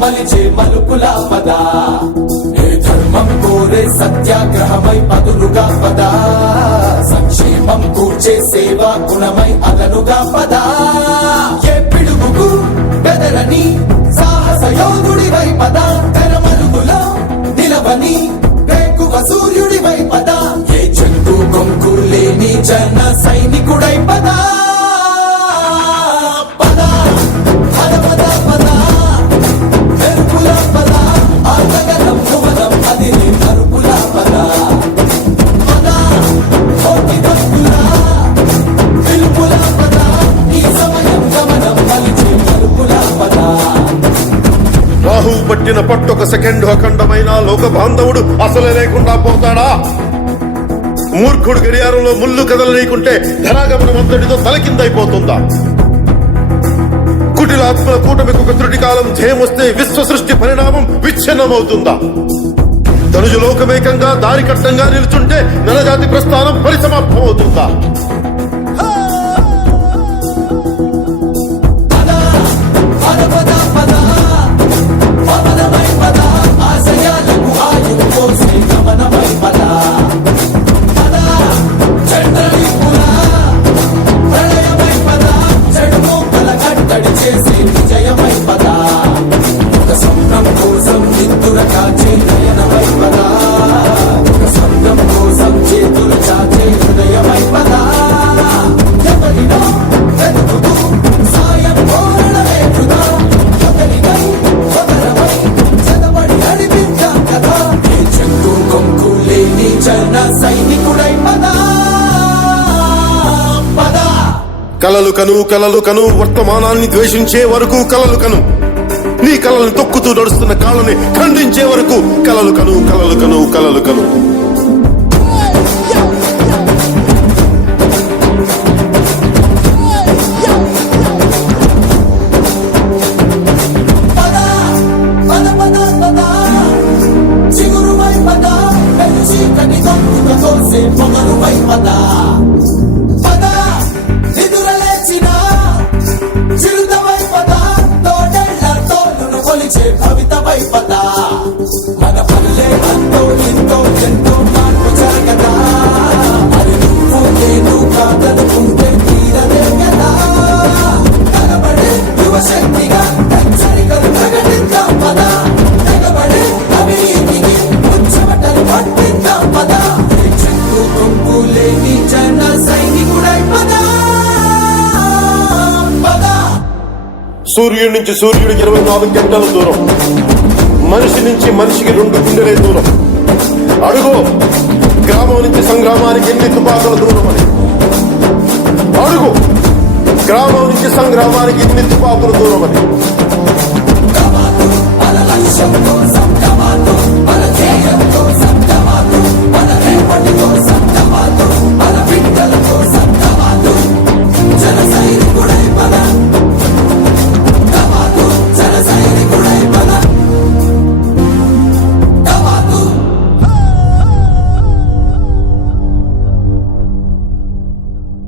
మలిచే మలుపుల పద ఏ ధర్మం కోరే సత్యాగ్రహమై పదులుగా పద సంక్షేమం కూర్చే సేవా గుణమై అలనుగా పద ఏ పిడుగుకు బెదరని సాహస యోధుడివై పద తెరమరుగులో నిలవని వేకువ సూర్యుడివై పద ఏ చెట్టు కొంకు లేని జన సైనికుడై పద రాహు పట్టిన పట్టొక సెకండ్ అఖండమైన లోక బాంధవుడు అసలే లేకుండా పోతాడా? మూర్ఖుడు గడియారంలో ముళ్ళు కదలనీకుంటే ధనాగమనం అంతటితో తలకిందైపోతుందా? కుటిలాత్మల కూటమికి ఒక త్రుటి కాలం జయమొస్తే విశ్వ సృష్టి పరిణామం విచ్ఛిన్నమవుతుందా? ధనుజు లోకమేకంగా దారి కట్టంగా నిలుచుంటే నరజాతి ప్రస్థానం పరిసమాప్తం అవుతుందా? కలలు కను కలలు కను వర్తమానాన్ని ద్వేషించే వరకు కలలు కను నీ కలలను తొక్కుతూ నడుస్తున్న కాళ్ళని ఖండించే వరకు కలలు కను కలలు కను కలలు కను భవితవై పద మన పల్లె అంతో ఎంతో ఎంతో మార్పు జరగదా మరి నువ్వు నేను కాదనుకుంటే తీరదే కదా కనబడే యువశక్తిగా హెచ్చరికలు ప్రకటిద్దాం పద తెగబడే అవినీతికి ఉచ్చమటలు పట్టిద్దాం పద చెట్టు కొంపు లేని జన సైనికుడై పద పద. సూర్యుడి నుంచి సూర్యుడికి 24 గంటల దూరం, మనిషి నుంచి మనిషికి 2 గుండెలే దూరం. అడుగు గ్రామం నుంచి సంగ్రామానికి ఎన్ని తుపాకుల దూరం అని. అడుగు గ్రామం నుంచి సంగ్రామానికి ఎన్ని తుపాకుల దూరం అని. మన